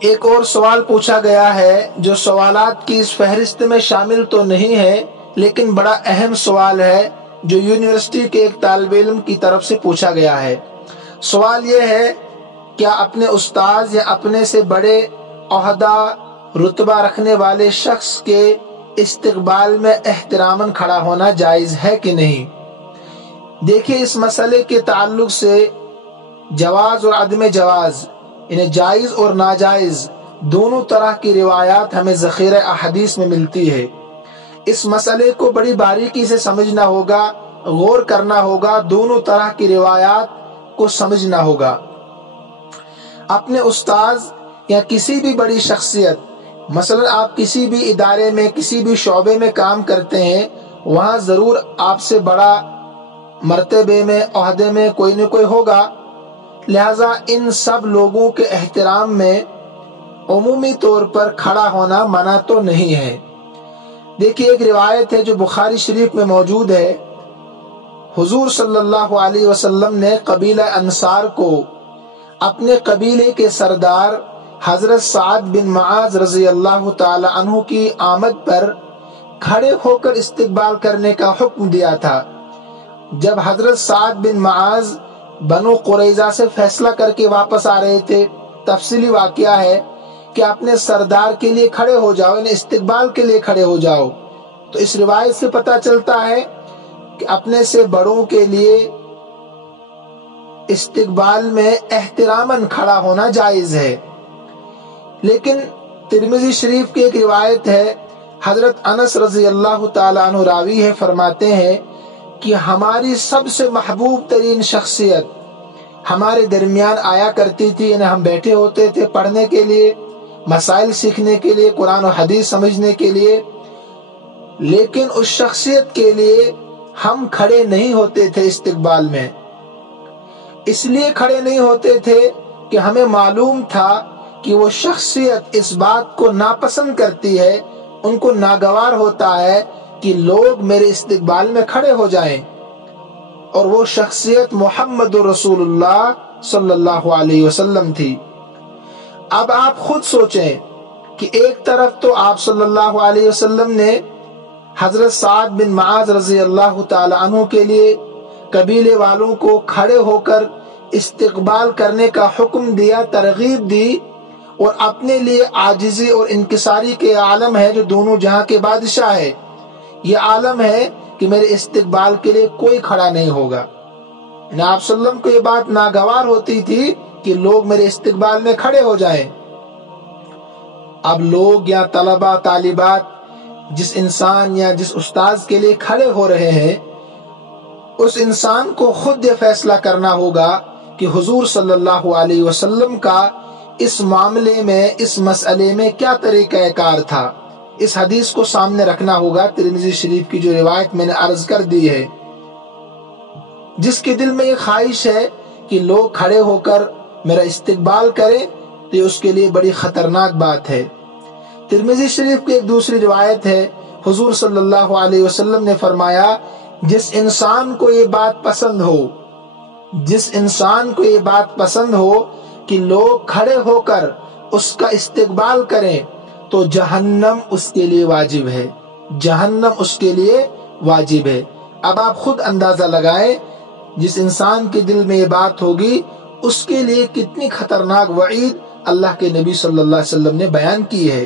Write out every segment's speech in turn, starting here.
ایک اور سوال پوچھا گیا ہے جو سوالات کی اس فہرست میں شامل تو نہیں ہے، لیکن بڑا اہم سوال ہے جو یونیورسٹی کے ایک طالب علم کی طرف سے پوچھا گیا ہے۔ سوال یہ ہے، کیا اپنے استاذ یا اپنے سے بڑے عہدہ رتبہ رکھنے والے شخص کے استقبال میں احتراماً کھڑا ہونا جائز ہے کہ نہیں؟ دیکھیے، اس مسئلے کے تعلق سے جواز اور عدم جواز، یعنی جائز اور ناجائز، دونوں طرح کی روایات ہمیں ذخیرہ احادیث میں ملتی ہے۔ اس مسئلے کو بڑی باریکی سے سمجھنا ہوگا، غور کرنا ہوگا، دونوں طرح کی روایات کو سمجھنا ہوگا۔ اپنے استاذ یا کسی بھی بڑی شخصیت، مثلا آپ کسی بھی ادارے میں، کسی بھی شعبے میں کام کرتے ہیں، وہاں ضرور آپ سے بڑا مرتبے میں، عہدے میں کوئی نہ کوئی ہوگا، لہذا ان سب لوگوں کے احترام میں عمومی طور پر کھڑا ہونا منع تو نہیں ہے۔ دیکھیے، ایک روایت ہے جو بخاری شریف میں موجود ہے، حضور صلی اللہ علیہ وسلم نے قبیلہ انصار کو اپنے قبیلے کے سردار حضرت سعد بن معاذ رضی اللہ تعالی عنہ کی آمد پر کھڑے ہو کر استقبال کرنے کا حکم دیا تھا۔ جب حضرت سعد بن معاذ بنو قریظہ سے فیصلہ کر کے واپس آ رہے تھے، تفصیلی واقعہ ہے کہ اپنے سردار کے لیے کھڑے ہو جاؤ، یعنی استقبال کے لیے کھڑے ہو جاؤ۔ تو اس روایت سے پتہ چلتا ہے کہ اپنے سے بڑوں کے لیے استقبال میں احتراماً کھڑا ہونا جائز ہے۔ لیکن ترمذی شریف کی ایک روایت ہے، حضرت انس رضی اللہ تعالیٰ عنہ راوی ہے، فرماتے ہیں کہ ہماری سب سے محبوب ترین شخصیت ہمارے درمیان آیا کرتی تھی، یعنی ہم بیٹھے ہوتے تھے پڑھنے کے لیے، مسائل سیکھنے کے لیے، قرآن و حدیث سمجھنے کے لیے، لیکن اس شخصیت کے لیے ہم کھڑے نہیں ہوتے تھے استقبال میں۔ اس لیے کھڑے نہیں ہوتے تھے کہ ہمیں معلوم تھا کہ وہ شخصیت اس بات کو ناپسند کرتی ہے، ان کو ناگوار ہوتا ہے کہ لوگ میرے استقبال میں کھڑے ہو جائیں، اور وہ شخصیت محمد رسول اللہ صلی اللہ علیہ وسلم تھی۔ اب آپ خود سوچیں کہ ایک طرف تو آپ صلی اللہ علیہ وسلم نے حضرت سعد بن معاذ رضی اللہ تعالی عنہ کے لیے قبیلے والوں کو کھڑے ہو کر استقبال کرنے کا حکم دیا، ترغیب دی، اور اپنے لیے عاجزی اور انکساری کے عالم ہے جو دونوں جہاں کے بادشاہ ہے، یہ عالم ہے کہ میرے استقبال کے لیے کوئی کھڑا نہیں ہوگا۔ یعنی آپ صلی اللہ علیہ وسلم کو یہ بات ناگوار ہوتی تھی کہ لوگ میرے استقبال میں کھڑے ہو جائیں۔ اب لوگ یا طلبہ طالبات جس انسان یا جس استاذ کے لیے کھڑے ہو رہے ہیں، اس انسان کو خود یہ فیصلہ کرنا ہوگا کہ حضور صلی اللہ علیہ وسلم کا اس معاملے میں، اس مسئلے میں کیا طریقہ کار تھا۔ اس حدیث کو سامنے رکھنا ہوگا، ترمذی شریف کی جو روایت میں نے عرض کر دی ہے۔ جس کے دل میں یہ خواہش ہے کہ لوگ کھڑے ہو کر میرا استقبال کریں، تو یہ اس کے لیے بڑی خطرناک بات ہے۔ ترمذی شریف کی ایک دوسری روایت ہے، حضور صلی اللہ علیہ وسلم نے فرمایا، جس انسان کو یہ بات پسند ہو، جس انسان کو یہ بات پسند ہو کہ لوگ کھڑے ہو کر اس کا استقبال کریں، تو جہنم اس کے لیے واجب ہے، جہنم اس کے لیے واجب ہے۔ اب آپ خود اندازہ لگائیں، جس انسان کے دل میں یہ بات ہوگی، اس کے لیے کتنی خطرناک وعید اللہ کے نبی صلی اللہ علیہ وسلم نے بیان کی ہے۔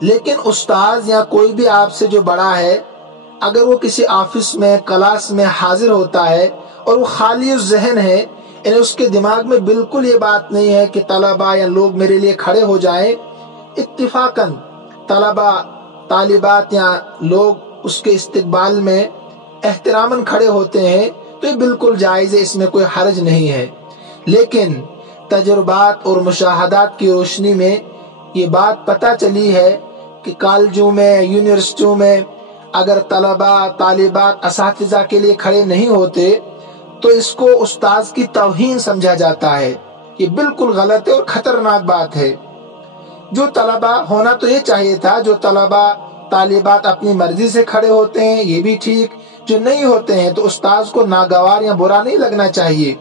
لیکن استاذ یا کوئی بھی آپ سے جو بڑا ہے، اگر وہ کسی آفس میں، کلاس میں حاضر ہوتا ہے اور وہ خالی ذہن ہے، یعنی اس کے دماغ میں بالکل یہ بات نہیں ہے کہ طلبہ یا لوگ میرے لیے کھڑے ہو جائیں، اتفاقاً طلبہ طالبات یا لوگ اس کے استقبال میں احتراماً کھڑے ہوتے ہیں، تو یہ بالکل جائز ہے، اس میں کوئی حرج نہیں ہے۔ لیکن تجربات اور مشاہدات کی روشنی میں یہ بات پتہ چلی ہے کہ کالجوں میں، یونیورسٹیوں میں اگر طلبہ طالبات اساتذہ کے لیے کھڑے نہیں ہوتے، تو اس کو استاذ کی توہین سمجھا جاتا ہے۔ یہ بالکل غلط ہے اور خطرناک بات ہے۔ جو طلبہ ہونا تو یہ چاہیے تھا، جو طلبہ طالبات اپنی مرضی سے کھڑے ہوتے ہیں یہ بھی ٹھیک، جو نہیں ہوتے ہیں تو استاذ کو ناگوار یا برا نہیں لگنا چاہیے۔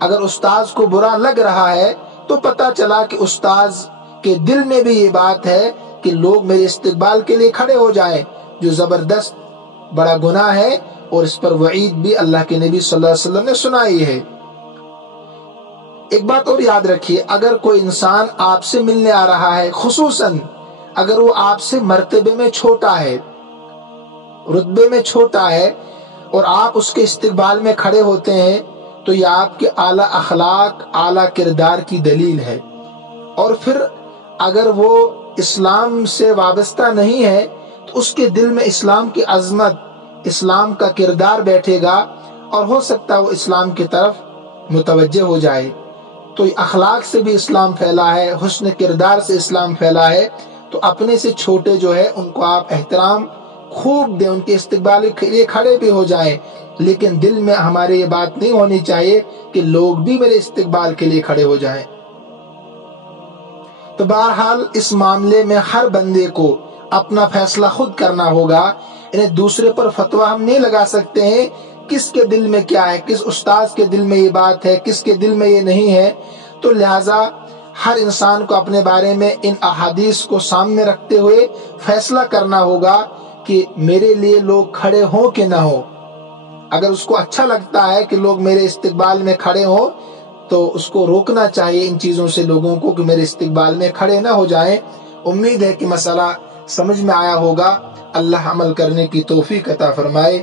اگر استاذ کو برا لگ رہا ہے تو پتہ چلا کہ استاذ کے دل میں بھی یہ بات ہے کہ لوگ میرے استقبال کے لیے کھڑے ہو جائیں، جو زبردست بڑا گناہ ہے، اور اس پر وعید بھی اللہ کے نبی صلی اللہ علیہ وسلم نے سنائی ہے۔ ایک بات اور یاد رکھیے، اگر کوئی انسان آپ سے ملنے آ رہا ہے، خصوصاً اگر وہ آپ سے مرتبے میں چھوٹا ہے، رتبے میں چھوٹا ہے، اور آپ اس کے استقبال میں کھڑے ہوتے ہیں، تو یہ آپ کے اعلیٰ اخلاق، اعلیٰ کردار کی دلیل ہے۔ اور پھر اگر وہ اسلام سے وابستہ نہیں ہے تو اس کے دل میں اسلام کی عظمت، اسلام کا کردار بیٹھے گا، اور ہو سکتا ہے وہ اسلام کی طرف متوجہ ہو جائے۔ تو اخلاق سے بھی اسلام پھیلا ہے، حسن کردار سے اسلام پھیلا ہے، تو اپنے سے چھوٹے جو ہے ان کو آپ احترام خوب دیں، ان کے استقبال کے لیے کھڑے بھی ہو جائیں، لیکن دل میں ہمارے یہ بات نہیں ہونی چاہیے کہ لوگ بھی میرے استقبال کے لیے کھڑے ہو جائیں۔ تو بہرحال اس معاملے میں ہر بندے کو اپنا فیصلہ خود کرنا ہوگا، انہیں دوسرے پر فتویٰ ہم نہیں لگا سکتے ہیں کس کے دل میں کیا ہے، کس استاذ کے دل میں یہ بات ہے، کس کے دل میں یہ نہیں ہے۔ تو لہٰذا ہر انسان کو اپنے بارے میں ان احادیث کو سامنے رکھتے ہوئے فیصلہ کرنا ہوگا کہ میرے لیے لوگ کھڑے ہوں کہ نہ ہوں۔ اگر اس کو اچھا لگتا ہے کہ لوگ میرے استقبال میں کھڑے ہوں تو اس کو روکنا چاہیے ان چیزوں سے لوگوں کو کہ میرے استقبال میں کھڑے نہ ہو جائیں۔ امید ہے کہ مسئلہ سمجھ میں آیا ہوگا۔ اللہ عمل کرنے کی توفیق عطا فرمائے۔